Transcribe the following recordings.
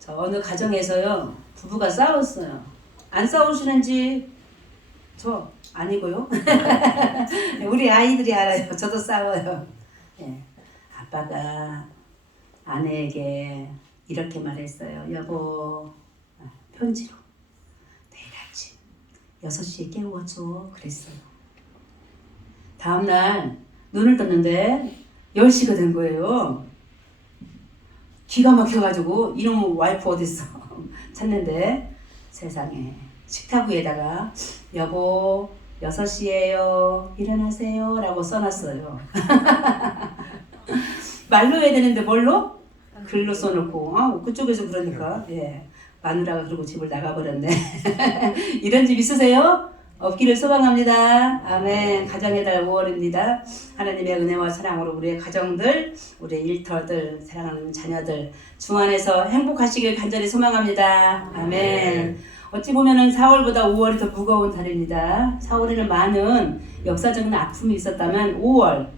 저 어느 가정에서요 부부가 싸웠어요. 안 싸우시는지 저 아니고요. 우리 아이들이 알아요. 저도 싸워요. 예. 아빠가 아내에게 이렇게 말했어요. 여보, 편지로 내일 아침 6시에 깨워줘 그랬어요. 다음날 눈을 떴는데 10시가 된 거예요. 기가 막혀가지고 이놈 와이프 어딨어 찾는데 세상에 식탁 위에다가 여보 6시에요 일어나세요 라고 써놨어요. 말로 해야 되는데 뭘로? 글로 써놓고 그쪽에서 그러니까 예. 마누라가 그러고 집을 나가버렸네. 이런 집 있으세요? 없기를 소망합니다. 아멘. 가정의 달 5월입니다. 하나님의 은혜와 사랑으로 우리의 가정들, 우리의 일터들, 사랑하는 자녀들 주 안에서 행복하시길 간절히 소망합니다. 아멘. 어찌 보면은 4월보다 5월이 더 무거운 달입니다. 4월에는 많은 역사적인 아픔이 있었다면 5월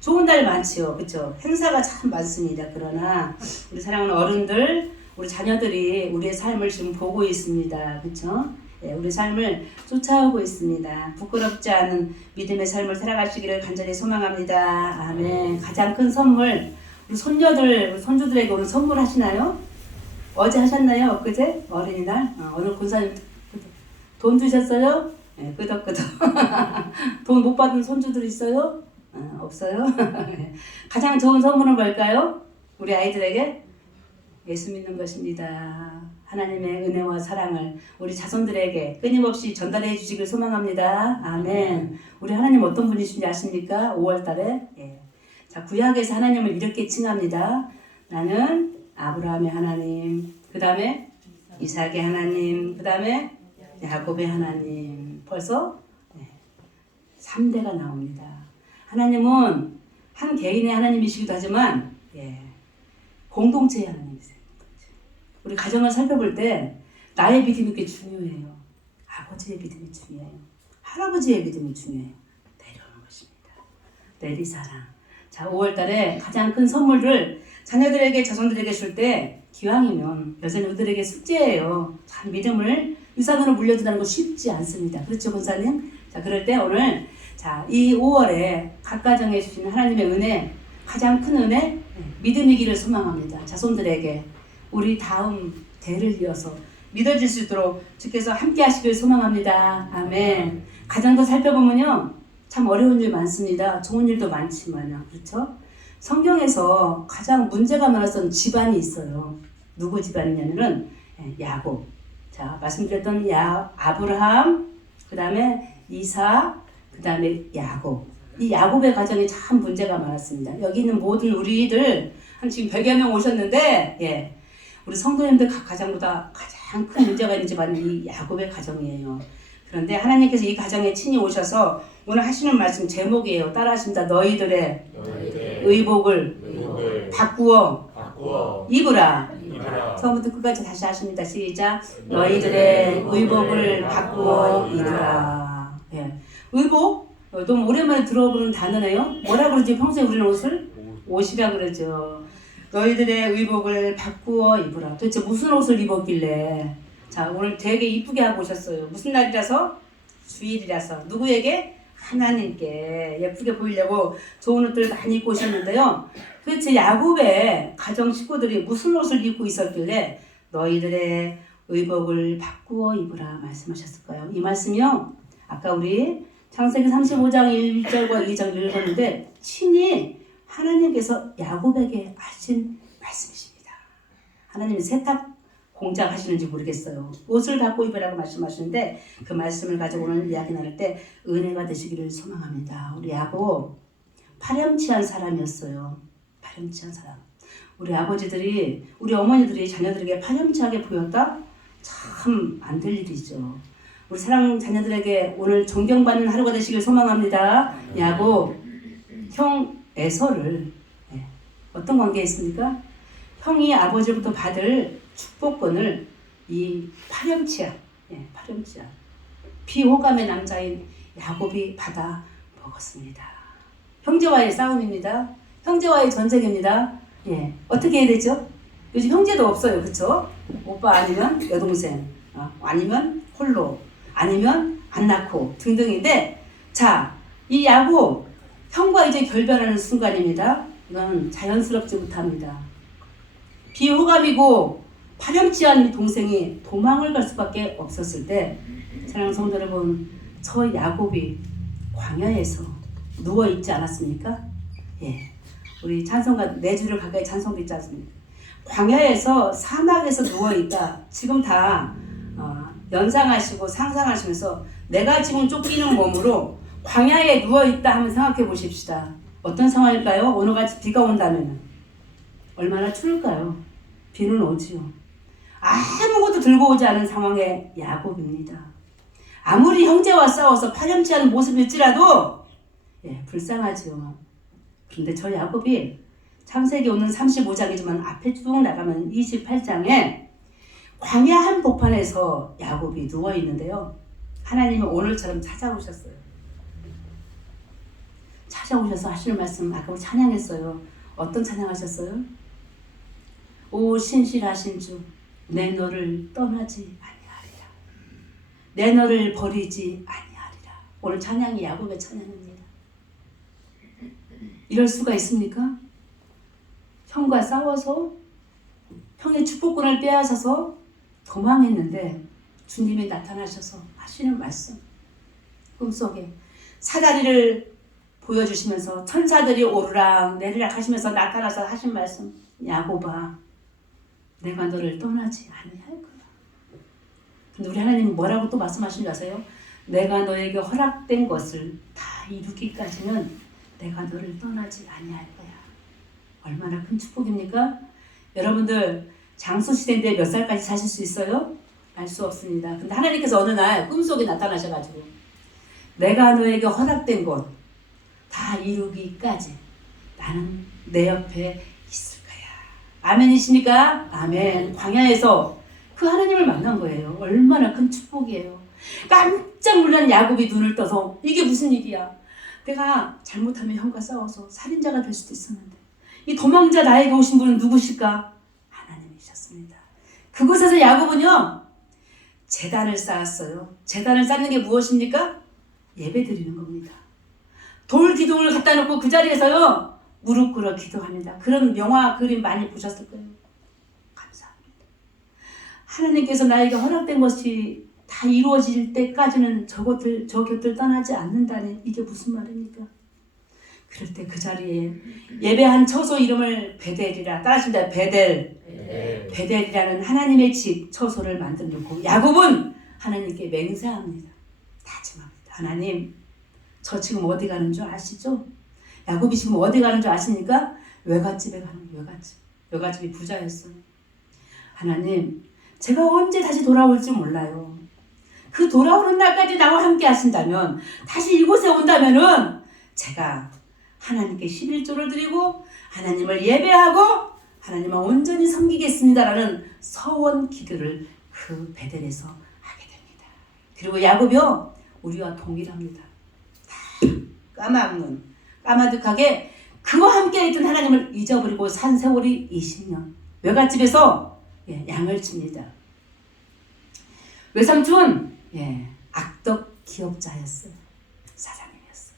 좋은 달 많지요. 그렇죠? 행사가 참 많습니다. 그러나 우리 사랑하는 어른들, 우리 자녀들이 우리의 삶을 지금 보고 있습니다. 그렇죠? 우리 삶을 쫓아오고 있습니다. 부끄럽지 않은 믿음의 삶을 살아가시기를 간절히 소망합니다. 아멘. 가장 큰 선물, 우리 손녀들, 우리 손주들에게 오늘 선물하시나요? 어제 하셨나요? 엊그제? 어린이날? 오늘 군사님 돈 주셨어요? 네, 끄덕끄덕. 돈 못 받은 손주들 있어요? 없어요? 가장 좋은 선물은 뭘까요? 우리 아이들에게? 예수 믿는 것입니다. 하나님의 은혜와 사랑을 우리 자손들에게 끊임없이 전달해 주시길 소망합니다. 아멘. 우리 하나님 어떤 분이신지 아십니까? 5월달에 자, 구약에서 하나님을 이렇게 칭합니다. 나는 아브라함의 하나님, 그 다음에 이삭의 하나님, 그 다음에 야곱의 하나님. 벌써 3대가 나옵니다. 하나님은 한 개인의 하나님이시기도 하지만 공동체의 하나님이세요. 우리 가정을 살펴볼 때 나의 믿음이 꽤 중요해요. 아버지의 믿음이 중요해요. 할아버지의 믿음이 중요해요. 내려오는 것입니다. 내리사랑. 자, 5월달에 가장 큰 선물을 자녀들에게 자손들에게 줄 때 기왕이면 여전히 우리들에게 숙제예요. 참 믿음을 유산으로 물려준다는 거 쉽지 않습니다. 그렇죠, 권사님? 자, 그럴 때 오늘 이 5월에 각 가정에 주시는 하나님의 은혜, 가장 큰 은혜, 믿음이기를 소망합니다. 자손들에게 우리 다음 대를 이어서 믿어질 수 있도록 주께서 함께 하시길 소망합니다. 아멘. 가정도 살펴보면요, 참 어려운 일 많습니다. 좋은 일도 많지만요. 그렇죠? 성경에서 가장 문제가 많았던 집안이 있어요. 누구 집안이냐면은 야곱. 자, 말씀드렸던 아브라함, 그 다음에 이삭, 그 다음에 야곱. 이 야곱의 가정이 참 문제가 많았습니다. 여기 있는 모든 우리들 한 지금 100여 명 오셨는데 우리 성도님들 각 가정보다 가장 큰 문제가 있는 집안이 이 야곱의 가정이에요. 그런데 하나님께서 이 가정에 친히 오셔서 오늘 하시는 말씀 제목이에요. 따라하십니다. 너희들의 의복을 바꾸어 입으라. 처음부터 끝까지 다시 하십니다. 시작. 너희들의 의복을 바꾸어 입으라. 의복? 너무 오랜만에 들어보는 단어네요. 뭐라 그러지? 평소에 우리는 옷이라 그러죠. 너희들의 의복을 바꾸어 입으라. 도대체 무슨 옷을 입었길래? 자, 오늘 되게 이쁘게 하고 오셨어요. 무슨 날이라서? 주일이라서. 누구에게? 하나님께 예쁘게 보이려고 좋은 옷들 많이 입고 오셨는데요. 도대체 야곱의 가정 식구들이 무슨 옷을 입고 있었길래 너희들의 의복을 바꾸어 입으라 말씀하셨을까요? 이 말씀이요, 아까 우리 창세기 35장 1절과 2절 읽었는데 친히 하나님께서 야곱에게 하신 말씀이십니다. 하나님이 세탁 공작 하시는지 모르겠어요. 옷을 바꿔 입으라고 말씀하시는데 그 말씀을 가지고 오늘 이야기 나눌 때 은혜가 되시기를 소망합니다. 우리 야곱 파렴치한 사람이었어요. 파렴치한 사람. 우리 아버지들이, 우리 어머니들이 자녀들에게 파렴치하게 보였다? 참 안 될 일이죠. 우리 사랑 자녀들에게 오늘 존경받는 하루가 되시길 소망합니다. 야곱, 형 에서를 어떤 관계에 있습니까? 형이 아버지로부터 받을 축복권을 이 파렴치한 비호감의 남자인 야곱이 받아 먹었습니다. 형제와의 싸움입니다. 형제와의 전쟁입니다. 어떻게 해야 되죠? 요즘 형제도 없어요. 그쵸? 오빠 아니면 여동생, 아니면 홀로, 아니면 안 낳고 등등인데, 자, 이 야곱 형과 이제 결별하는 순간입니다. 이건 자연스럽지 못합니다. 비호감이고 파렴치한 동생이 도망을 갈 수밖에 없었을 때, 사랑하는 성도 여러분, 저 야곱이 광야에서 누워 있지 않았습니까? 예, 우리 찬송가 4주를 가까이 찬송도 있지 않습니까? 광야에서 사막에서 누워 있다. 지금 다 연상하시고 상상하시면서 내가 지금 쫓기는 몸으로 광야에 누워 있다 하면 생각해 보십시다. 어떤 상황일까요? 오늘같이 비가 온다면 얼마나 추울까요? 비는 오지요. 아무것도 들고 오지 않은 상황의 야곱입니다. 아무리 형제와 싸워서 파렴치한 모습일지라도 불쌍하지요. 그런데 저 야곱이 창세기 오는 35장이지만 앞에 쭉 나가면 28장에 광야 한복판에서 야곱이 누워 있는데요. 하나님은 오늘처럼 찾아오셨어요. 찾아오셔서 하시는 말씀 아까 우리 찬양했어요. 어떤 찬양하셨어요? 오 신실하신 주, 내 너를 떠나지 아니하리라. 내 너를 버리지 아니하리라. 오늘 찬양이 야곱의 찬양입니다. 이럴 수가 있습니까? 형과 싸워서 형의 축복권을 빼앗아서 도망했는데 주님이 나타나셔서 하시는 말씀, 꿈속에 사다리를 보여주시면서 천사들이 오르락 내리락 하시면서 나타나서 하신 말씀, 야곱아 내가 너를 떠나지 아니할 거야. 근데 우리 하나님은 뭐라고 또 말씀하신 줄 아세요? 내가 너에게 허락된 것을 다 이루기까지는 내가 너를 떠나지 아니할 거야. 얼마나 큰 축복입니까? 여러분들 장수시대인데 몇 살까지 사실 수 있어요? 알 수 없습니다. 근데 하나님께서 어느 날 꿈속에 나타나셔가지고 내가 너에게 허락된 것 다 이루기까지 나는 내 옆에 있을 거야. 아멘이십니까? 아멘. 광야에서 그 하나님을 만난 거예요. 얼마나 큰 축복이에요. 깜짝 놀란 야곱이 눈을 떠서 이게 무슨 일이야? 내가 잘못하면 형과 싸워서 살인자가 될 수도 있었는데 이 도망자 나에게 오신 분은 누구실까? 하나님이셨습니다. 그곳에서 야곱은요 제단을 쌓았어요. 제단을 쌓는 게 무엇입니까? 예배 드리는 겁니다. 돌 기둥을 갖다 놓고 그 자리에서요 무릎 꿇어 기도합니다. 그런 명화 그림 많이 보셨을 거예요. 감사합니다. 하나님께서 나에게 허락된 것이 다 이루어질 때까지는 저 곁을 떠나지 않는다니 이게 무슨 말입니까? 그럴 때 그 자리에 예배한 처소 이름을 베델이라 따라하십니다. 베델이라는 하나님의 집 처소를 만들어 놓고 야곱은 하나님께 맹세합니다. 다짐합니다. 하나님 저 지금 어디 가는 줄 아시죠? 야곱이 지금 어디 가는 줄 아십니까? 외갓집에 가는 외갓집. 외갓집이 부자였어요. 하나님 제가 언제 다시 돌아올지 몰라요. 그 돌아오는 날까지 나와 함께 하신다면 다시 이곳에 온다면은 제가 하나님께 11조를 드리고 하나님을 예배하고 하나님을 온전히 섬기겠습니다라는 서원 기도를 그 베델에서 하게 됩니다. 그리고 야곱이요 우리와 동일합니다. 까막눈 까마득하게 그와 함께 있던 하나님을 잊어버리고 산 세월이 20년 외갓집에서 양을 칩니다. 외삼촌 악덕 기업자였어요. 사장님이었어요.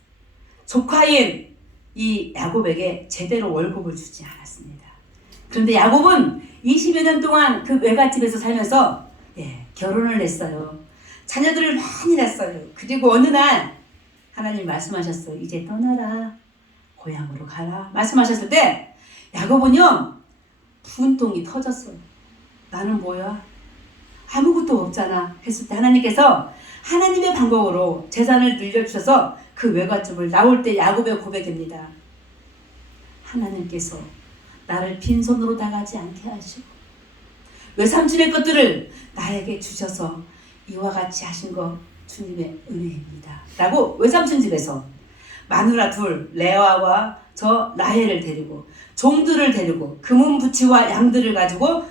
조카인 이 야곱에게 제대로 월급을 주지 않았습니다. 그런데 야곱은 20여 년 동안 그 외갓집에서 살면서 결혼을 했어요. 자녀들을 많이 낳았어요. 그리고 어느 날 하나님 말씀하셨어요. 이제 떠나라. 고향으로 가라. 말씀하셨을 때 야곱은요 분통이 터졌어요. 나는 뭐야? 아무것도 없잖아 했을 때 하나님께서 하나님의 방법으로 재산을 늘려주셔서 그 외갓집을 나올 때 야곱의 고백입니다. 하나님께서 나를 빈손으로 나가지 않게 하시고 외삼촌의 것들을 나에게 주셔서 이와 같이 하신 거 주님의 은혜입니다 라고 외삼촌 집에서 마누라 둘 레아와 저 라헬을 데리고 종들을 데리고 금은부치와 양들을 가지고 다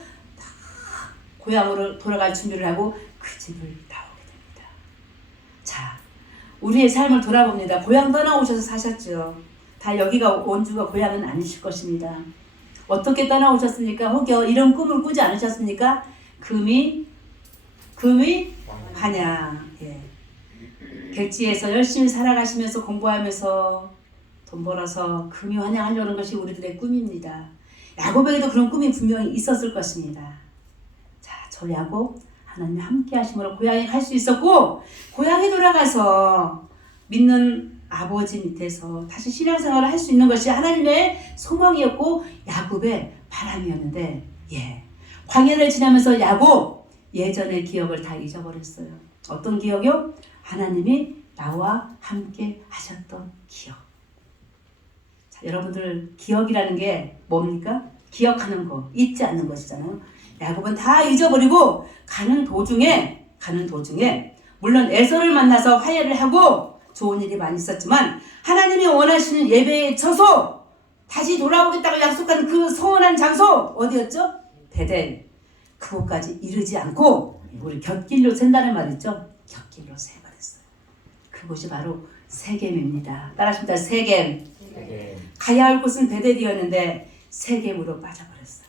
고향으로 돌아갈 준비를 하고 그 집을 나오게 됩니다. 자, 우리의 삶을 돌아봅니다. 고향 떠나오셔서 사셨죠. 다 여기가 원주가 고향은 아니실 것입니다. 어떻게 떠나오셨습니까? 혹여 이런 꿈을 꾸지 않으셨습니까? 금이 환양. 예. 객지에서 열심히 살아가시면서 공부하면서 돈 벌어서 금이 환양하려는 것이 우리들의 꿈입니다. 야곱에게도 그런 꿈이 분명히 있었을 것입니다. 자, 저 야곱 하나님 함께 하심으로 고향에 갈 수 있었고, 고향에 돌아가서 믿는 아버지 밑에서 다시 신앙생활을 할 수 있는 것이 하나님의 소망이었고 야곱의 바람이었는데, 광야를 지나면서 야곱 예전의 기억을 다 잊어버렸어요. 어떤 기억이요? 하나님이 나와 함께 하셨던 기억. 자, 여러분들 기억이라는 게 뭡니까? 기억하는 거, 잊지 않는 것이잖아요. 야곱은 다 잊어버리고 가는 도중에 물론 에서를 만나서 화해를 하고 좋은 일이 많이 있었지만, 하나님이 원하시는 예배의 처소, 다시 돌아오겠다고 약속한 그 소원한 장소 어디였죠? 베델. 그곳까지 이르지 않고 우리 곁길로 샌다는 말 있죠? 곁길로 새버렸어요. 그곳이 바로 세겜입니다. 따라하십니다. 세겜. 가야 할 곳은 베델이었는데 세겜으로 빠져버렸어요.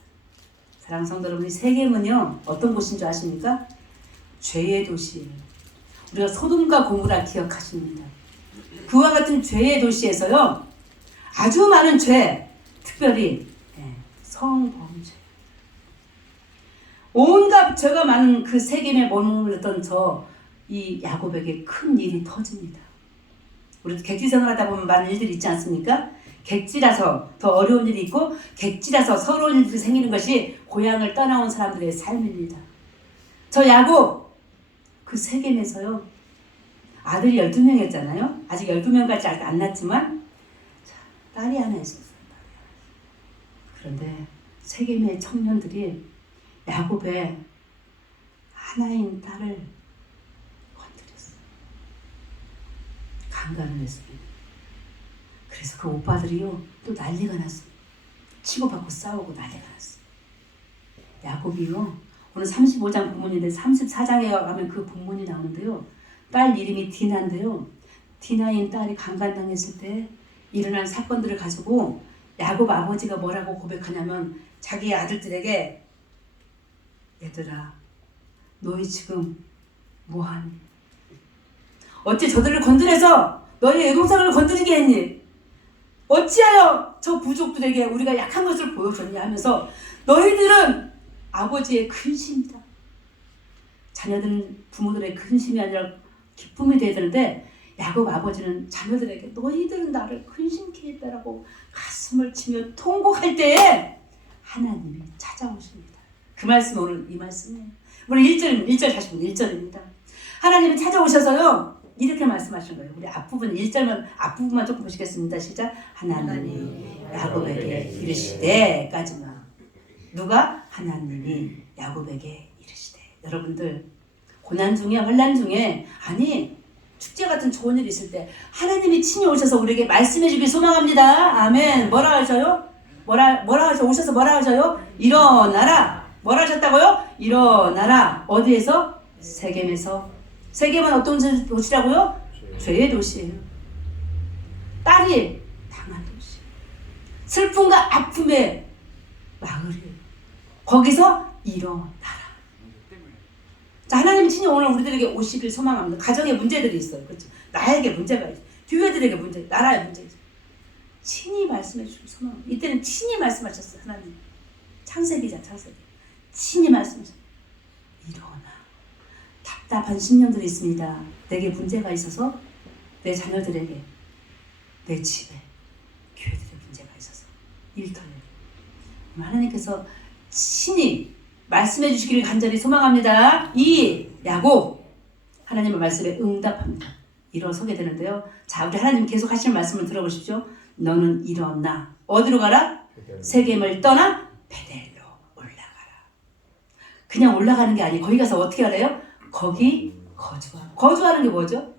사랑하는 성도 여러분이, 세겜은요 어떤 곳인 줄 아십니까? 죄의 도시예요. 우리가 소돔과 고모라 기억하십니다. 그와 같은 죄의 도시에서요 아주 많은 죄, 특별히 성범죄, 온갖 죄가 많은 그 세겜에 머물렀던 이 야곱에게 큰 일이 터집니다. 우리도 객지 생활하다 보면 많은 일들이 있지 않습니까? 객지라서 더 어려운 일이 있고, 객지라서 서러운 일들이 생기는 것이 고향을 떠나온 사람들의 삶입니다. 저 야곱 그 세겜에서요 아들이 12명이었잖아요. 아직 12명까지 안 낳았지만 딸이 하나 있었어요. 그런데 세겜의 청년들이 야곱의 하나인 딸을 건드렸어요. 강간을 했습니다. 그래서 그 오빠들이요 또 난리가 났어요. 치고받고 싸우고 난리가 났어요. 야곱이요 오늘 35장 본문인데 34장에 가면 그 본문이 나오는데요. 딸 이름이 디나인데요. 디나인 딸이 강간당했을 때 일어난 사건들을 가지고 야곱 아버지가 뭐라고 고백하냐면, 자기 아들들에게 얘들아 너희 지금 뭐하니? 어찌 저들을 건드려서 너희 여동생을 건드리게 했니? 어찌하여 저 부족들에게 우리가 약한 것을 보여줬냐 하면서, 너희들은 아버지의 근심이다. 자녀들은 부모들의 근심이 아니라 기쁨이 되어야 되는데, 야곱 아버지는 자녀들에게 너희들은 나를 근심케 했다라고 가슴을 치며 통곡할 때에 하나님이 찾아오십니다. 그 말씀 오늘 이 말씀이에요. 우리 1절 다시 보면 1절입니다. 하나님이 찾아오셔서요 이렇게 말씀하신 거예요. 우리 앞부분만 조금 보시겠습니다. 시작. 하나님이 야곱에게 이르시되까지만. 누가? 하나님이 야곱에게 이르시되. 여러분들 고난 중에 환난 중에, 아니 축제 같은 좋은 일이 있을 때 하나님이 친히 오셔서 우리에게 말씀해 주길 소망합니다. 아멘. 뭐라 하셔요? 오셔서 뭐라 하셔요? 일어나라. 뭐라 하셨다고요? 일어나라. 어디에서? 세겜에서. 세겜은 어떤 도시라고요? 죄의 도시예요. 딸이 당한 도시. 슬픔과 아픔의 마을이에요. 거기서 일어나라. 자, 하나님 친히 오늘 우리들에게 오시길 소망합니다. 가정에 문제들이 있어요. 그렇죠? 나에게 문제가 있어요. 교회들에게 문제, 나라에 문제 있어요. 친히 말씀해 주시길 소망합니다. 이때는 친히 말씀하셨어요. 하나님. 창세기자. 친히 말씀하셨어요. 일어나. 답답한 신령들이 있습니다. 내게 문제가 있어서, 내 자녀들에게, 내 집에, 교회들에 문제가 있어서 일터에 하나님께서 친히 말씀해 주시기를 간절히 소망합니다. 이 야곱 하나님의 말씀에 응답합니다. 일어서게 되는데요. 자, 우리 하나님 계속 하시는 말씀을 들어보십시오. 너는 일어나. 어디로 가라? 세겜을 떠나 베델로 올라가라. 그냥 올라가는 게 아니고 거기 가서 어떻게 하래요? 거기 거주하는 게 뭐죠?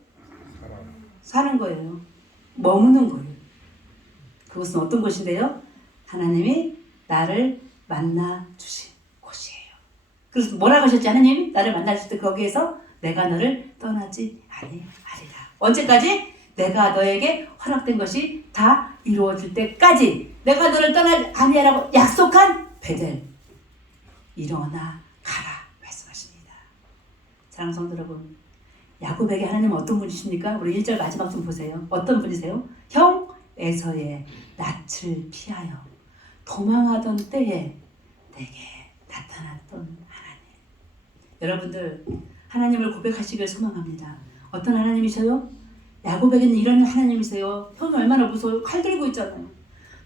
사는 거예요. 머무는 거예요. 그것은 어떤 곳인데요? 하나님이 나를 만나 주신 곳이에요. 그래서 뭐라고 하셨지? 하나님 나를 만나 주실 때 거기에서 내가 너를 떠나지 아니하리라. 언제까지? 내가 너에게 허락된 것이 다 이루어질 때까지 내가 너를 떠나지 아니하라고 약속한 베델 일어나 가라 말씀하십니다. 사랑하는 성도 여러분, 야곱에게 하나님은 어떤 분이십니까? 우리 1절 마지막 좀 보세요. 어떤 분이세요? 형 에서의 낯을 피하여 도망하던 때에 내게 나타났던 하나님. 여러분들 하나님을 고백하시길 소망합니다. 어떤 하나님이셔요? 야곱에게는 이런 하나님이세요. 형이 얼마나 무서워요? 칼 들고 있잖아요.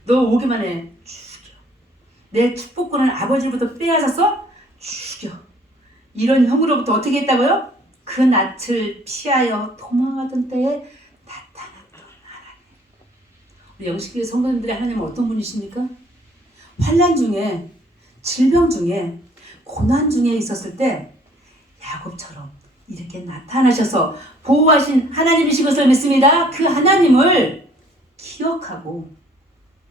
너 오기만 해 죽여. 내 축복권을 아버지로부터 빼앗았어? 죽여. 이런 형으로부터 어떻게 했다고요? 그 낯을 피하여 도망하던 때에 나타났던 하나님. 우리 영식교회 성도님들의 하나님은 어떤 분이십니까? 환난 중에, 질병 중에, 고난 중에 있었을 때 야곱처럼 이렇게 나타나셔서 보호하신 하나님이신 것을 믿습니다. 그 하나님을 기억하고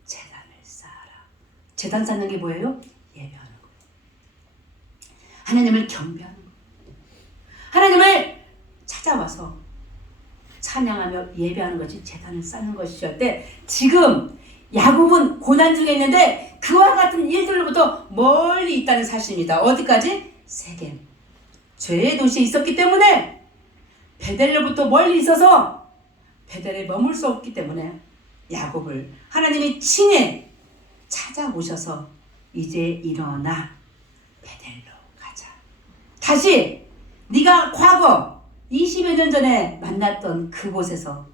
제단을 쌓아라. 제단 쌓는 게 뭐예요? 예배하는 거예요. 하나님을 경배하는 거예요. 하나님을 찾아와서 찬양하며 예배하는 것이 제단을 쌓는 것이었대. 지금 야곱은 고난 중에 있는데 그와 같은 일들로부터 멀리 있다는 사실입니다. 어디까지? 세겜. 죄의 도시에 있었기 때문에 베델로부터 멀리 있어서 베델에 머물 수 없기 때문에 야곱을 하나님이 친히 찾아오셔서 이제 일어나 베델로 가자. 다시 네가 과거 20여 년 전에 만났던 그곳에서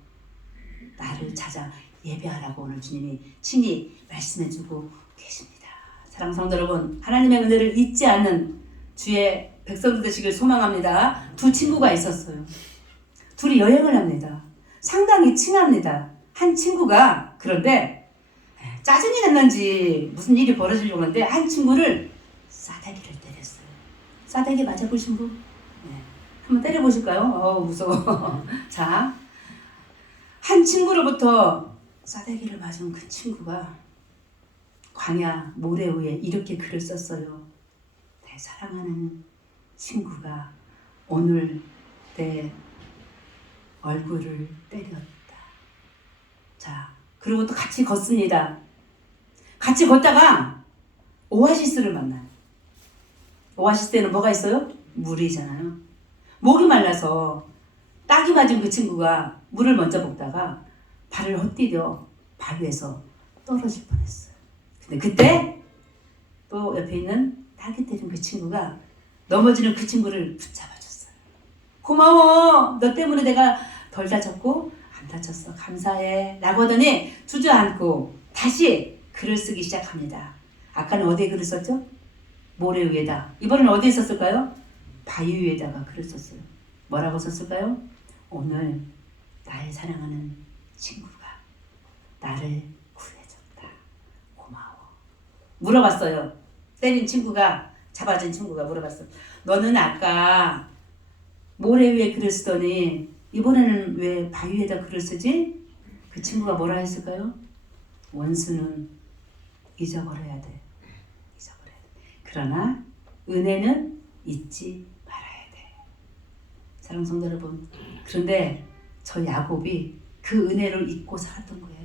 나를 찾아 예배하라고 오늘 주님이 친히 말씀해주고 계십니다. 사랑하는 성도 여러분, 하나님의 은혜를 잊지 않는 주의 백성들 되시길 소망합니다. 두 친구가 있었어요. 둘이 여행을 합니다. 상당히 친합니다. 한 친구가 그런데 짜증이 났는지 무슨 일이 벌어지려고 하는데 한 친구를 싸대기를 때렸어요. 싸대기 맞아보신 분? 네. 한번 때려보실까요? 무서워. 자, 한 친구로부터 싸대기를 맞은 그 친구가 광야 모래 위에 이렇게 글을 썼어요. 내 사랑하는 친구가 오늘 내 얼굴을 때렸다. 자, 그리고 또 같이 걷습니다. 같이 걷다가 오아시스를 만나요. 오아시스에는 뭐가 있어요? 물이잖아요. 목이 말라서 딱이 맞은 그 친구가 물을 먼저 먹다가 발을 헛디뎌 바위에서 떨어질 뻔했어요. 근데 그때 또 옆에 있는 딱이 때린 그 친구가 넘어지는 그 친구를 붙잡아줬어요. 고마워. 너 때문에 내가 덜 다쳤고 안 다쳤어. 감사해. 라고 하더니 주저앉고 다시 글을 쓰기 시작합니다. 아까는 어디에 글을 썼죠? 모래 위에다. 이번엔 어디에 썼을까요? 바위 위에다가 글을 썼어요. 뭐라고 썼을까요? 오늘 날 사랑하는 친구가 나를 구해줬다. 고마워. 물어봤어요. 때린 친구가, 잡아준 친구가 물어봤어. 너는 아까 모래 위에 글을 쓰더니 이번에는 왜 바위 위에다 글을 쓰지? 그 친구가 뭐라 했을까요? 원수는 잊어버려야 돼. 잊어버려야 돼. 그러나 은혜는 잊지 말아야 돼. 사랑하는 성도 여러분, 그런데 저 야곱이 그 은혜를 잊고 살았던 거예요.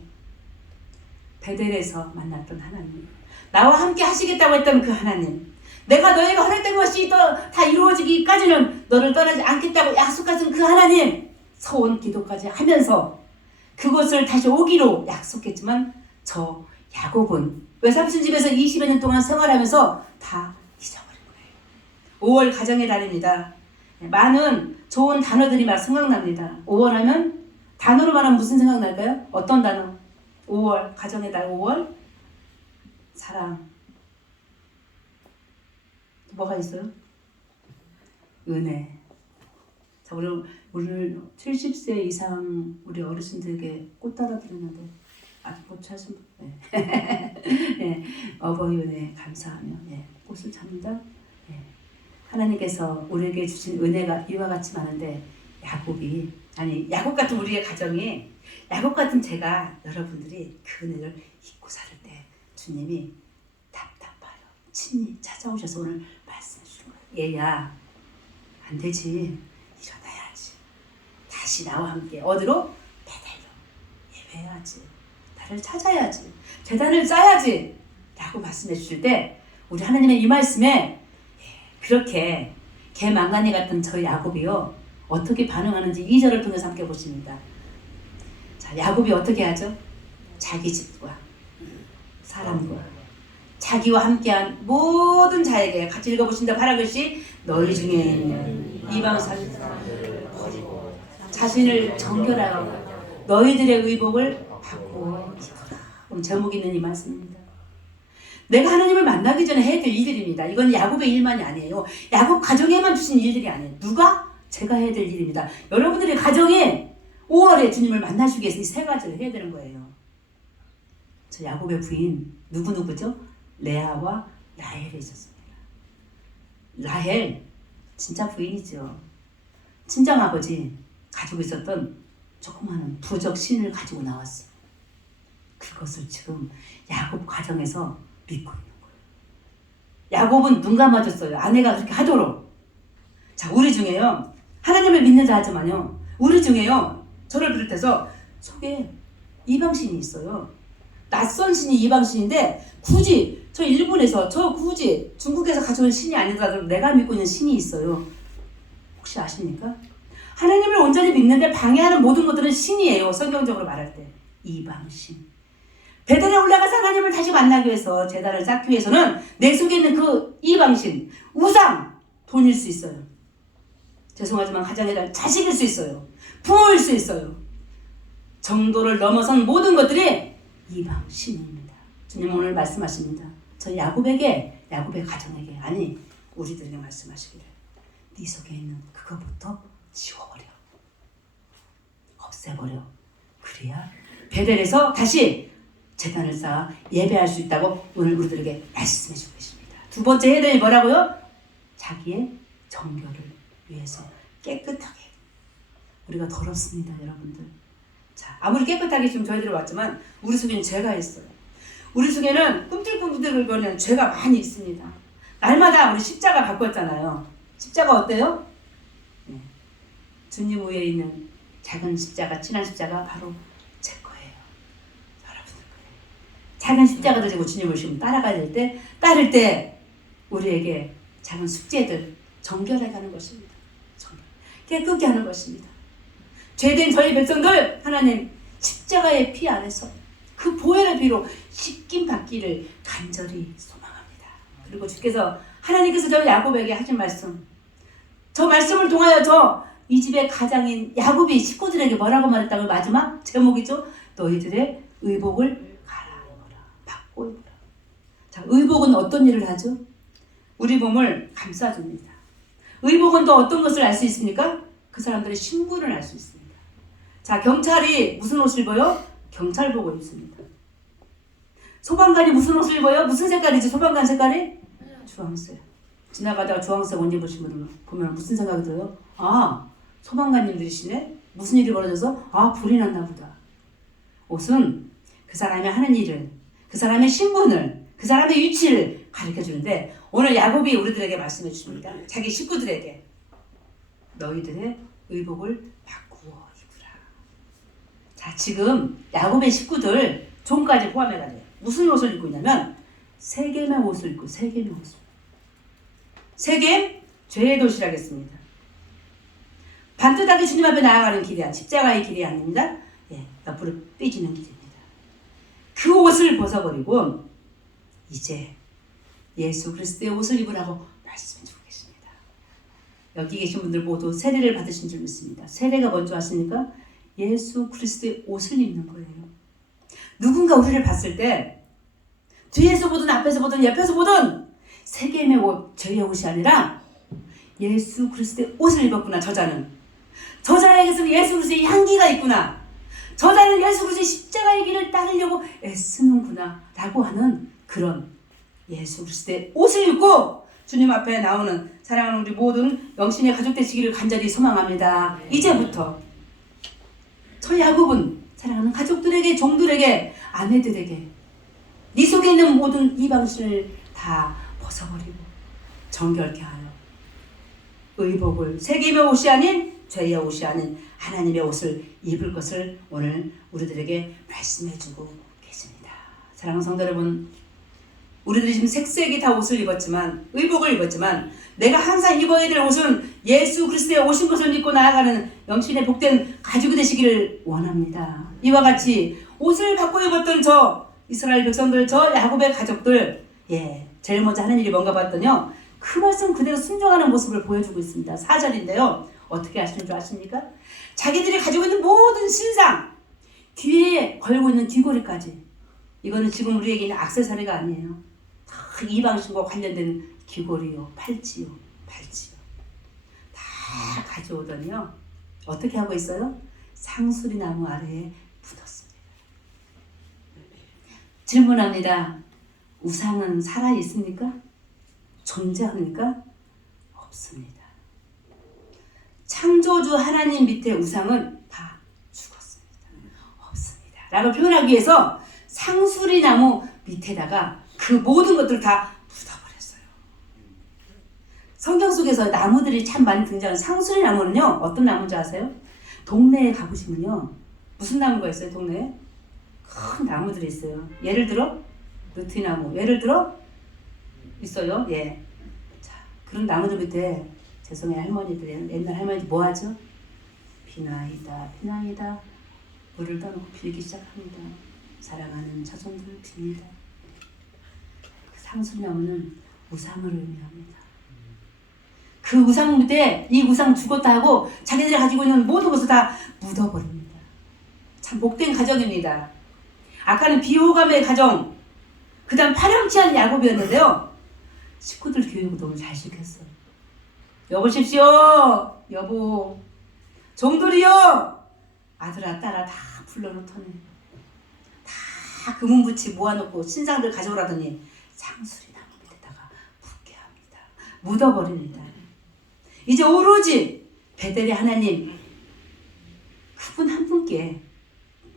베델에서 만났던 하나님, 나와 함께 하시겠다고 했던 그 하나님, 내가 너희가 허락된 것이 다 이루어지기까지는 너를 떠나지 않겠다고 약속하신 그 하나님, 서원 기도까지 하면서 그곳을 다시 오기로 약속했지만 저 야곱은 외삼촌 집에서 20여 년 동안 생활하면서 다 잊어버린 거예요. 5월 가정의 달입니다. 많은 좋은 단어들이 막 생각납니다. 5월 하면 단어로만 하면 무슨 생각날까요? 어떤 단어? 5월 가정의 달 5월 사랑. 뭐가 있어요? 은혜. 자, 오늘 70세 이상 우리 어르신들에게 꽃 따라 드렸는데 아직 꽃 찾으신 분? 네. 네. 어버이 은혜 감사하며 꽃을 찾는다. 네. 하나님께서 우리에게 주신 은혜가 이와 같이 많은데 야곱 같은 우리의 가정이, 야곱 같은 제가, 여러분들이 그 은혜를 잊고 살을 때 주님이 답답하여 친히 찾아오셔서 오늘 말씀해 주는 거예요. 얘야, 안 되지. 일어나야지. 다시 나와 함께 어디로? 베델로 예배해야지. 나를 나를 찾아야지. 재단을 쌓아야지. 라고 말씀해 주실 때 우리 하나님의 이 말씀에 그렇게 개망간이 같은 저 야곱이요 어떻게 반응하는지 2절을 통해서 함께 보십니다. 자, 야곱이 어떻게 하죠? 자기 집과 사람과 자기와 함께한 모든 자에게 같이 읽어보신다. 바라것이 너희 중에 있는 이방 사람들을 버리고 자신을 정결하고 너희들의 의복을 바꾸어 입어라. 오늘 제목 있는 이 말씀입니다. 내가 하나님을 만나기 전에 해야 될 일들입니다. 이건 야곱의 일만이 아니에요. 야곱 가정에만 주신 일들이 아니에요. 누가? 제가 해야 될 일입니다. 여러분들의 가정에 5월에 주님을 만나시기 위해서 이 세 가지를 해야 되는 거예요. 저 야곱의 부인 누구누구죠? 레아와 라헬이 있었습니다. 라헬 진짜 부인이죠. 친정아버지 가지고 있었던 조그마한 부적 신을 가지고 나왔어요. 그것을 지금 야곱 가정에서 믿고 있는 거예요. 야곱은 눈 감아줬어요. 아내가 그렇게 하도록. 자, 우리 중에요. 하나님을 믿는다 하지만요. 우리 중에요. 저를 비롯해서 속에 이방신이 있어요. 낯선 신이 이방신인데 굳이 저 일본에서 굳이 중국에서 가져온 신이 아니더라도 내가 믿고 있는 신이 있어요. 혹시 아십니까? 하나님을 온전히 믿는데 방해하는 모든 것들은 신이에요. 성경적으로 말할 때. 이방신. 베델에 올라가서 하나님을 다시 만나기 위해서 제단을 쌓기 위해서는 내 속에 있는 그 이방신, 우상, 돈일 수 있어요. 죄송하지만 가장에 대한 자식일 수 있어요. 부모일 수 있어요. 정도를 넘어선 모든 것들이 이방신입니다. 주님 오늘 말씀하십니다. 저 야곱에게, 야곱의 가정에게, 아니 우리들에게 말씀하시기를 네 속에 있는 그것부터 지워버려. 없애버려. 그래야 베델에서 다시 제단을 쌓아 예배할 수 있다고 오늘 우리들에게 말씀해 주고 계십니다. 두 번째 해야 될 일이 뭐라고요? 자기의 정결을 위해서 깨끗하게. 우리가 더럽습니다, 여러분들. 자, 아무리 깨끗하게 좀 저희들이 왔지만 우리 속에는 죄가 있어요. 우리 속에는 꿈틀꿈틀거리는 죄가 많이 있습니다. 날마다 우리 십자가 바꿨잖아요. 십자가 어때요? 네. 주님 위에 있는 작은 십자가, 진한 십자가 바로 제 거예요. 여러분들 거예요. 작은 십자가를 지고 주님을 지금 따라가야 될 때, 따를 때 우리에게 작은 숙제들 정결해 가는 것입니다. 정결. 깨끗게 하는 것입니다. 죄된 저희 백성들 하나님 십자가의 피 안에서 그 보혈의 피로 씻김 받기를 간절히 소망합니다. 그리고 주께서 하나님께서 저 야곱에게 하신 말씀, 저 말씀을 통하여 저 이 집의 가장인 야곱이 식구들에게 뭐라고 말했다고 마지막 제목이죠. 너희들의 의복을 갈아입어라. 바꿔 입어라. 자, 의복은 어떤 일을 하죠? 우리 몸을 감싸줍니다. 의복은 또 어떤 것을 알 수 있습니까? 그 사람들의 신분을 알 수 있습니다. 자, 경찰이 무슨 옷을 입어요? 경찰복을 입습니다. 소방관이 무슨 옷을 입어요? 무슨 색깔이지? 소방관 색깔이? 주황색. 지나가다가 주황색 옷 입으신 분들 보면 무슨 생각이 들어요? 아, 소방관님들이시네? 무슨 일이 벌어져서? 아, 불이 났나 보다. 옷은 그 사람이 하는 일을, 그 사람의 신분을, 그 사람의 위치를 가르쳐 주는데 오늘 야곱이 우리들에게 말씀해 주십니다. 자기 식구들에게 너희들의 의복을 바꾸어 입으라. 자, 지금 야곱의 식구들 종까지 포함해가지고 무슨 옷을 입고 있냐면 세겜의 옷을 입고 세겜의 옷을. 세겜 죄의 도시라겠습니다. 반듯하게 주님 앞에 나아가는 길이 아니라 십자가의 길이 아닙니다. 예, 옆으로 삐지는 길입니다. 그 옷을 벗어버리고 이제 예수 그리스도의 옷을 입으라고 말씀해 주고 계십니다. 여기 계신 분들 모두 세례를 받으신 줄 믿습니다. 세례가 뭔지 아십니까? 예수 그리스도의 옷을 입는 거예요. 누군가 우리를 봤을 때 뒤에서 보든 앞에서 보든 옆에서 보든 세겜의 옷, 죄의 옷이 아니라 예수 그리스도의 옷을 입었구나. 저자에게서는 예수 그리스도의 향기가 있구나. 저자는 예수 그리스도의 십자가의 길을 따르려고 애쓰는구나 라고 하는 그런 예수 그리스도의 옷을 입고 주님 앞에 나오는 사랑하는 우리 모든 영신의 가족 되시기를 간절히 소망합니다. 이제부터 저 야곱은 사랑하는 가족들에게, 종들에게, 아내들에게 네 속에 있는 모든 이방신을 다 벗어버리고 정결케 하여 의복을 세겜의 옷이 아닌 죄의 옷이 아닌 하나님의 옷을 입을 것을 오늘 우리들에게 말씀해주고 사랑하는 성도 여러분, 우리들이 지금 색색이 다 옷을 입었지만, 의복을 입었지만, 내가 항상 입어야 될 옷은 예수 그리스도의 오신 것을 믿고 나아가는 영신의 복된 가족이 되시기를 원합니다. 이와 같이 옷을 바꿔 입었던 저 이스라엘 백성들, 저 야곱의 가족들, 제일 먼저 하는 일이 뭔가 봤더니요, 그 말씀 그대로 순종하는 모습을 보여주고 있습니다. 4절인데요. 어떻게 하시는 줄 아십니까? 자기들이 가지고 있는 모든 신상, 뒤에 걸고 있는 귀걸이까지, 이거는 지금 우리에게 있는 액세서리가 아니에요. 다 이방신과 관련된 귀걸이요, 팔찌요. 다 가져오더니요, 어떻게 하고 있어요? 상수리 나무 아래에 묻었습니다. 질문합니다. 우상은 살아있습니까? 존재합니까? 없습니다. 창조주 하나님 밑에 우상은 다 죽었습니다. 없습니다. 라고 표현하기 위해서 상수리 나무 밑에다가 그 모든 것들을 다 묻어버렸어요. 성경 속에서 나무들이 참 많이 등장하는 상수리 나무는요, 어떤 나무인지 아세요? 동네에 가보시면요, 무슨 나무가 있어요? 동네에 큰 나무들이 있어요. 예를 들어 느티나무, 예를 들어 있어요. 자, 그런 나무들 밑에 죄송해요, 할머니들, 옛날 할머니 뭐 하죠? 비나이다 물을 떠놓고 빌기 시작합니다. 사랑하는 자손들을 빕니다. 그 상수나무는 우상을 의미합니다. 그 우상 밑에 이 우상 죽었다 하고 자기들이 가지고 있는 모든 것을 다 묻어버립니다. 참 복된 가정입니다. 아까는 비호감의 가정, 그 다음 파렴치한 야곱이었는데요, 식구들 교육을 너무 잘 시켰어요. 여보십시오, 여보, 종들이요, 아들아 딸아 다 불러놓더니 다 금은부치 모아놓고 신상들 가져오라더니 상수리 나무 밑에다가 묻게 합니다. 묻어버립니다. 이제 오로지 베델의 하나님, 그분 한 분께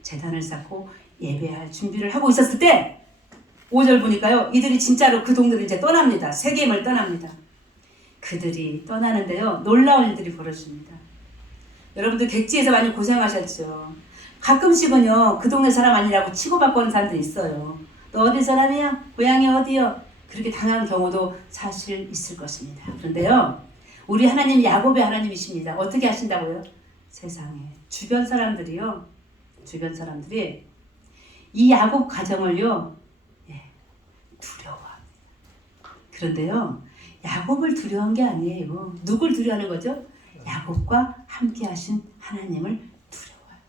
제단을 쌓고 예배할 준비를 하고 있었을 때 5절 보니까요, 이들이 진짜로 그 동네를 이제 떠납니다. 세겜을 떠납니다. 그들이 떠나는데요, 놀라운 일들이 벌어집니다. 여러분들 객지에서 많이 고생하셨죠. 가끔씩은요, 그 동네 사람 아니라고 치고받고 하는 사람들이 있어요. 너 어디 사람이야? 고향이 어디요? 그렇게 당한 경우도 사실 있을 것입니다. 그런데요, 우리 하나님 야곱의 하나님이십니다. 어떻게 하신다고요? 세상에 주변 사람들이 이 야곱 가정을요, 두려워합니다. 그런데요, 야곱을 두려워한 게 아니에요. 누굴 두려워하는 거죠? 야곱과 함께 하신 하나님을 두려워해요.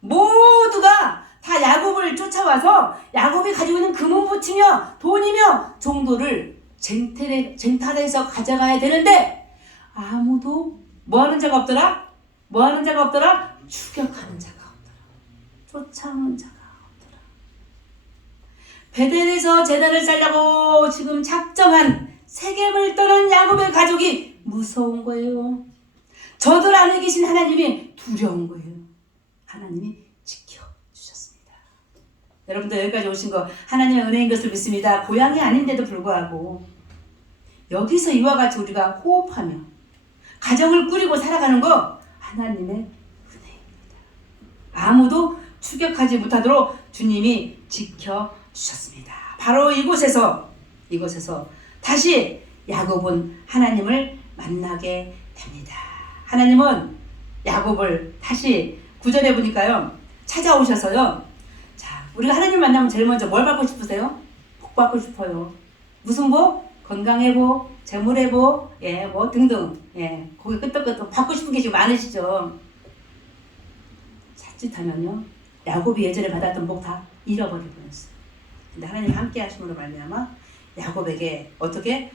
모두가 다 야곱을 쫓아와서 야곱이 가지고 있는 금은부치며 돈이며 종도를 쟁탈해서 가져가야 되는데 아무도 뭐하는 자가 없더라? 추격하는 자가 없더라. 쫓아오는 자가 없더라. 베델에서 제단을 쌓려고 지금 작정한 세겜을 떠난 야곱의 가족이 무서운 거예요. 저들 안에 계신 하나님이 두려운 거예요. 하나님이 지켜주셨습니다. 여러분들 여기까지 오신 거 하나님의 은혜인 것을 믿습니다. 고향이 아닌데도 불구하고 여기서 이와 같이 우리가 호흡하며 가정을 꾸리고 살아가는 거 하나님의 은혜입니다. 아무도 추격하지 못하도록 주님이 지켜주셨습니다. 바로 이곳에서 다시 야곱은 하나님을 만나게 됩니다. 하나님은 야곱을 다시 9절에 보니까요, 찾아오셔서요, 자, 우리가 하나님 만나면 제일 먼저 뭘 받고 싶으세요? 복 받고 싶어요. 무슨 복? 건강의 복, 재물의 복, 뭐 등등, 거기 끄떡끄떡 받고 싶은 게 지금 많으시죠. 자칫하면요, 야곱이 예전에 받았던 복 다 잃어버리고 있어요. 근데 하나님 함께 하심으로 말미암아 야곱에게 어떻게?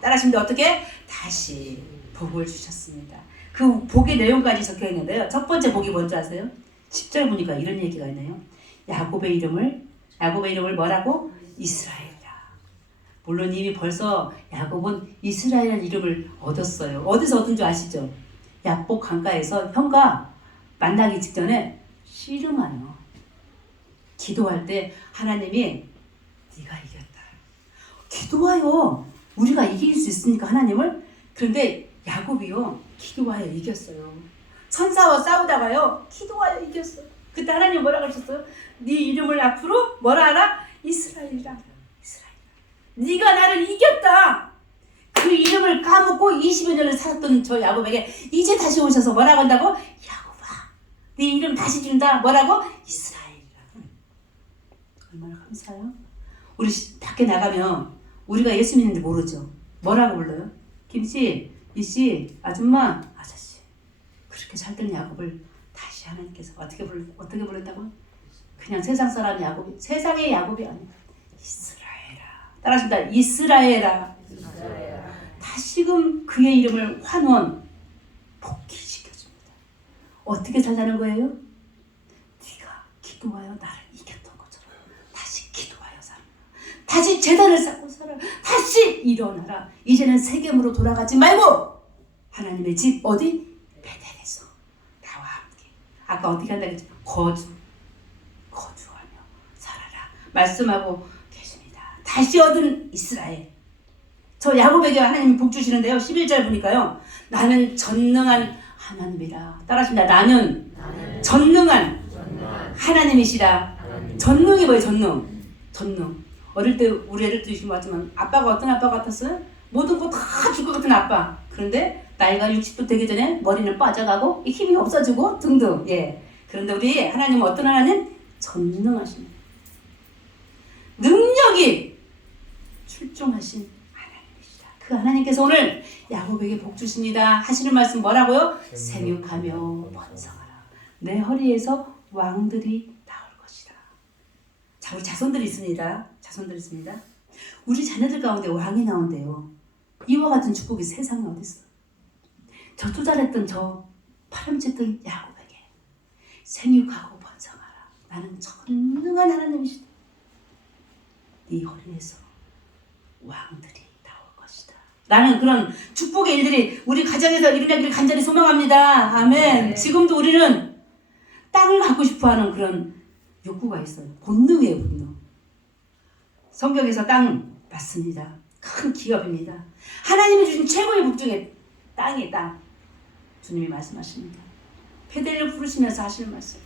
따라하십니다. 어떻게? 다시 복을 주셨습니다. 그 복의 내용까지 적혀 있는데요. 첫 번째 복이 뭔지 아세요? 10절 보니까 이런 얘기가 있네요. 야곱의 이름을 뭐라고? 이스라엘이라. 물론 이미 벌써 야곱은 이스라엘 이름을 얻었어요. 어디서 얻은 줄 아시죠? 야복 강가에서 형과 만나기 직전에 씨름하여 기도할 때 하나님이 네가 이겼다. 기도하여 우리가 이길 수 있으니까 하나님을. 그런데 야곱이요, 기도하여 이겼어요. 천사와 싸우다가요, 기도하여 이겼어요. 그때 하나님 뭐라 그러셨어요? 네 이름을 앞으로 뭐라 하라? 이스라엘이라. 이스라엘. 네가 나를 이겼다. 그 이름을 까먹고 20여 년을 살았던 저 야곱에게 이제 다시 오셔서 뭐라고 한다고? 야곱아, 네 이름 다시 준다. 뭐라고? 이스라엘이라. 얼마나 감사해요? 우리 밖에 나가면 우리가 예수 믿는지 모르죠. 뭐라고 불러요? 김씨, 이씨, 아줌마, 아저씨. 그렇게 살던 야곱을 다시 하나님께서 어떻게 불렀다고? 그냥 세상 사람 야곱이, 세상의 야곱이 아니야. 이스라엘아. 따라하십니다. 이스라엘아. 다시금 그의 이름을 환원, 복귀시켜줍니다. 어떻게 살자는 거예요? 네가 기도하여 나를 이겼던 것처럼 다시 기도하여 살아. 다시 제단을 쌓고 살아. 다시 일어나라. 이제는 세겜으로 돌아가지 말고 하나님의 집 어디? 베델에서 나와 함께. 아까 어떻게 한다고 했죠? 거주하며 살아라. 말씀하고 계십니다. 다시 얻은 이스라엘. 저 야곱에게 하나님이 복 주시는데요. 11절 보니까요. 나는 전능한 하나님이라. 따라하십니다. 나는 전능한 하나님이시라. 전능이 뭐예요? 전능. 어릴 때 우리 애들 주신 것 같지만 아빠가 어떤 아빠 같았어요? 모든 거 다 줄 것 같은 아빠. 그런데 나이가 60도 되기 전에 머리는 빠져가고 힘이 없어지고 등등. 예. 그런데 우리 하나님은 어떤 하나님? 전능하십니다. 능력이 출중하신 하나님이시다. 그 하나님께서 오늘 야곱에게 복 주십니다. 하시는 말씀 뭐라고요? 생육하며 번성하라. 내 허리에서 왕들이 나올 것이다. 자, 우리 자손들이 있습니다. 우리 자녀들 가운데 왕이 나온대요. 이와 같은 축복이 세상에 어디 있어? 저 투자했던 저 파렴치던 야곱에게 생육하고 번성하라. 나는 전능한 하나님이시다. 네 허리에서 왕들이 나올 것이다. 라는 그런 축복의 일들이 우리 가정에서 일어나기를 간절히 소망합니다. 아멘. 네. 지금도 우리는 땅을 갖고 싶어하는 그런 욕구가 있어요. 본능이에요, 본능. 성경에서 땅 맞습니다. 큰 기업입니다. 하나님이 주신 최고의 복 중에 땅이 땅. 주님이 말씀하십니다. 베델을 부르시면서 하시는 말씀.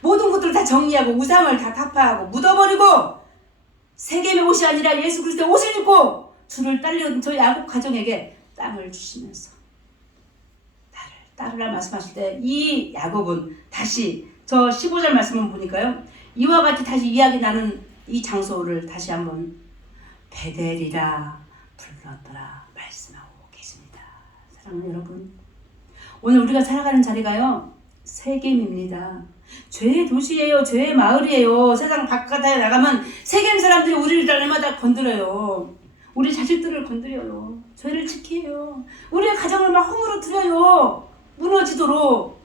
모든 것들을 다 정리하고 우상을 다 타파하고 묻어버리고 세겜의 옷이 아니라 예수 그리스도의 옷을 입고 주를 따르려던 저 야곱 가정에게 땅을 주시면서 나를 따르라 말씀하실 때 이 야곱은 다시 저 15절 말씀을 보니까요. 이와 같이 다시 이야기 나는 이 장소를 다시 한번 베델이라 불렀더라 말씀하고 계십니다. 사랑하는 여러분, 오늘 우리가 살아가는 자리가요. 세겜입니다. 죄의 도시예요. 죄의 마을이에요. 세상 바깥에 나가면 세겜 사람들이 우리를 날마다 건드려요. 우리 자식들을 건드려요. 죄를 지켜요. 우리의 가정을 막 허물어뜨려요. 무너지도록.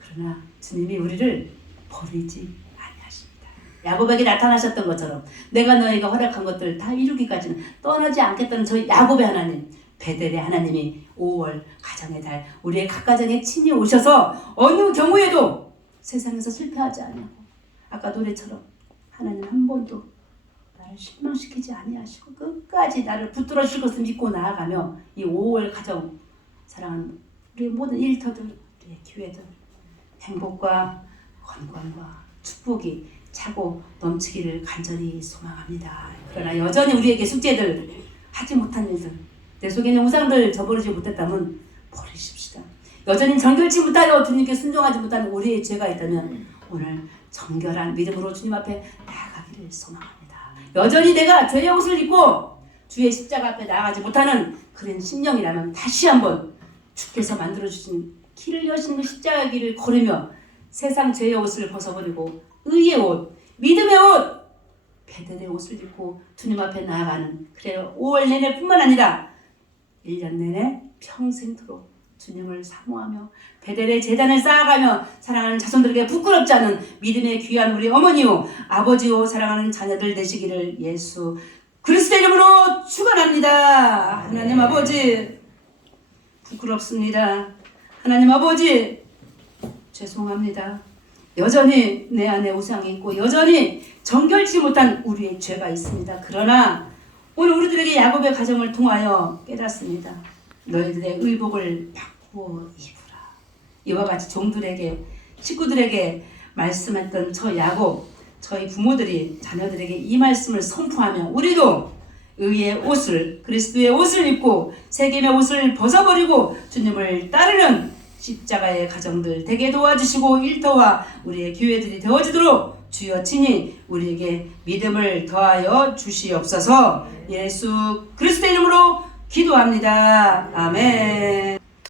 그러나 주님이 우리를 버리지 아니하십니다. 야곱에게 나타나셨던 것처럼 내가 너희가 허락한 것들 다 이루기까지는 떠나지 않겠다는 저 야곱의 하나님, 베델의 하나님이 5월 가정의 달 우리의 각 가정에 친히 오셔서 어느 경우에도 세상에서 실패하지 않냐고. 아까 노래처럼 하나님 한 번도 나를 실망시키지 아니하시고 끝까지 나를 붙들어 주실 것을 믿고 나아가며 이 5월 가정 사랑하는 우리의 모든 일터들, 우리의 기회들 행복과 건강과 축복이 차고 넘치기를 간절히 소망합니다. 그러나 여전히 우리에게 숙제들 하지 못한 일들 내 속에 있는 우상들 저버리지 못했다면 버리십시다. 여전히 정결치 못하여 주님께 순종하지 못하는 우리의 죄가 있다면 오늘 정결한 믿음으로 주님 앞에 나아가기를 소망합니다. 여전히 내가 죄의 옷을 입고 주의 십자가 앞에 나아가지 못하는 그런 심령이라면 다시 한번 주께서 만들어주신 길을 여신 그 십자가 길을 걸으며 세상 죄의 옷을 벗어버리고 의의 옷, 믿음의 옷, 베델의 옷을 입고 주님 앞에 나아가는 그래요. 5월 내내 뿐만 아니라 1년 내내 평생토록 주님을 사모하며 베델의 제단을 쌓아가며 사랑하는 자손들에게 부끄럽지 않은 믿음의 귀한 우리 어머니요 아버지요 사랑하는 자녀들 되시기를 예수 그리스도 이름으로 축원합니다. 하나님 아버지 부끄럽습니다. 하나님 아버지 죄송합니다. 여전히 내 안에 우상이 있고 여전히 정결치 못한 우리의 죄가 있습니다. 그러나 오늘 우리들에게 야곱의 가정을 통하여 깨닫습니다. 너희들의 의복을 바꾸어 입으라. 이와 같이 종들에게 식구들에게 말씀했던 저 야곱, 저희 부모들이 자녀들에게 이 말씀을 선포하며 우리도 의의 옷을, 그리스도의 옷을 입고 세겜의 옷을 벗어버리고 주님을 따르는 십자가의 가정들 되게 도와주시고 일터와 우리의 교회들이 되어지도록 주여 친히 우리에게 믿음을 더하여 주시옵소서. 예수 그리스도의 이름으로 기도합니다. 아멘.